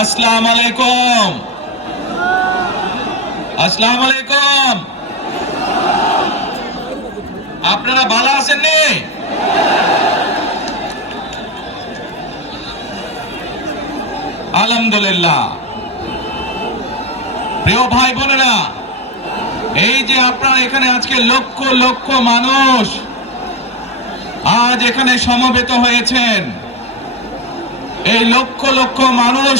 আসসালাম আলাইকুম। আসসালাম আলাইকুম। আপনারা ভালো আছেন নি? আলহামদুলিল্লাহ। প্রিয় ভাই বোনেরা, এই যে আপনারা এখানে আজকে লক্ষ লক্ষ মানুষ আজ এখানে সমবেত হয়েছেন। এই লক্ষ লক্ষ মানুষ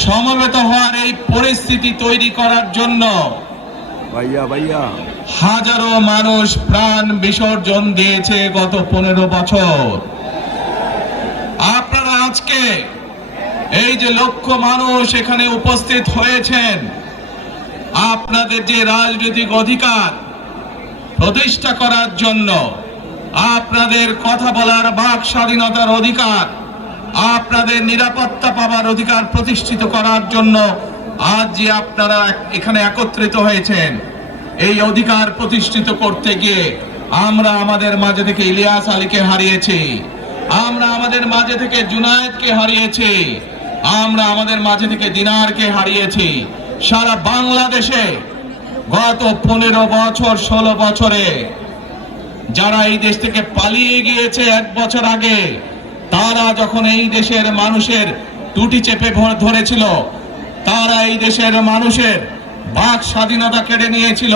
সমবেত হওয়ার এই পরিস্থিতি তৈরি করার জন্য ভাইয়া ভাইয়া। হাজারো মানুষ প্রাণ বিসর্জন দিয়েছে গত পনেরো বছর। আপনারা আজকে এই যে লক্ষ মানুষ এখানে উপস্থিত হয়েছেন আপনাদের যে রাজনৈতিক অধিকার প্রতিষ্ঠা করার জন্য আপনাদের কথা বলার বাক স্বাধীনতার অধিকার আপনাদের নিরাপত্তা পাওয়ার অধিকার প্রতিষ্ঠিত করার জন্য আজ যে আপনারা এখানে একত্রিত হয়েছেন। এই অধিকার প্রতিষ্ঠিত করতে গিয়ে আমরা আমাদের মাঝে থেকে ইলিয়াস আলীকে হারিয়েছি। আমরা আমাদের মাঝে থেকে জুনায়েদকে হারিয়েছি। আমরা আমাদের মাঝে থেকে দিনারকে হারিয়েছি। সারা বাংলাদেশে গত পনেরো বছর, ষোলো বছরে যারা এই দেশ থেকে পালিয়ে গিয়েছে এক বছর আগে তারা যখন এই দেশের মানুষের টুটি চেপে ধরেছিল, তারা এই দেশের মানুষের বাক স্বাধীনতা কেড়ে নিয়েছিল,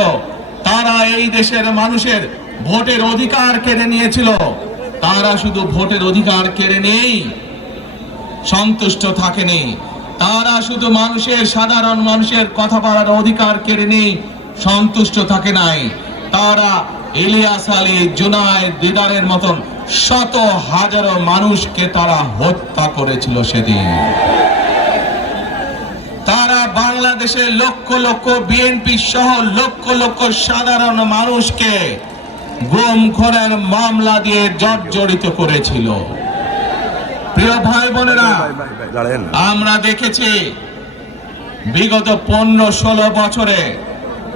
তারা এই দেশের মানুষের ভোটের অধিকার কেড়ে নিয়েছিল, তারা শুধু ভোটের অধিকার কেড়ে নেই, সন্তুষ্ট থাকেনি, তারা শুধু মানুষের, সাধারণ মানুষের কথা বলার অধিকার কেড়ে নেই, সন্তুষ্ট থাকে নাই, তারা ইলিয়াস আলী জুনায়েদ দিদারের মতন শত হাজারো মানুষকে তারা হত্যা করেছিল সেদিন। তারা বাংলাদেশের লক্ষ লক্ষ বিএনপি সহ লক্ষ লক্ষ সাধারণ মানুষকে গুম খুনের মামলা দিয়ে জর্জরিত করেছিল। প্রিয় ভাই বোনেরা আমরা দেখেছি বিগত পনেরো ষোলো বছরে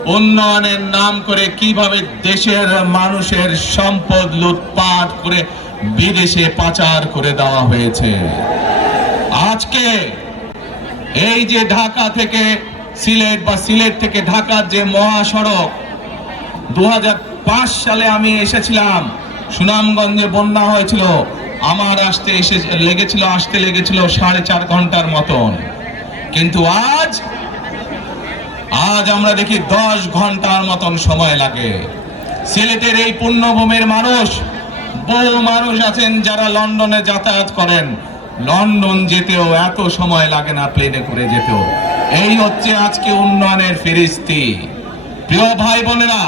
উন্নয়নের নাম করে কীভাবে দেশের মানুষের সম্পদ লুটপাট করে বিদেশে পাচার করে দেওয়া হয়েছে। আজকে এই যে ঢাকা থেকে সিলেট বা সিলেট থেকে ঢাকার যে মহাসড়ক দু হাজার পাঁচ সালে আমি এসেছিলাম। সুনামগঞ্জে বন্যা হয়েছিল। আমার আসতে এসে লেগেছিল, আসতে লেগেছিল সাড়ে চার ঘণ্টার মতন। কিন্তু আজ আজ আমরা দেখি দশ ঘণ্টার মতন সময় লাগে। সিলেটের এই পুণ্যভূমির মানুষ, বহু মানুষ আছেন যারা লন্ডনে যাতায়াত করেন। লন্ডন যেতেও এত সময় লাগে না প্লেনে করে যেতেও। এই হচ্ছে আজকে উন্নয়নের ফিরিস্তি। প্রিয় ভাই বোনেরা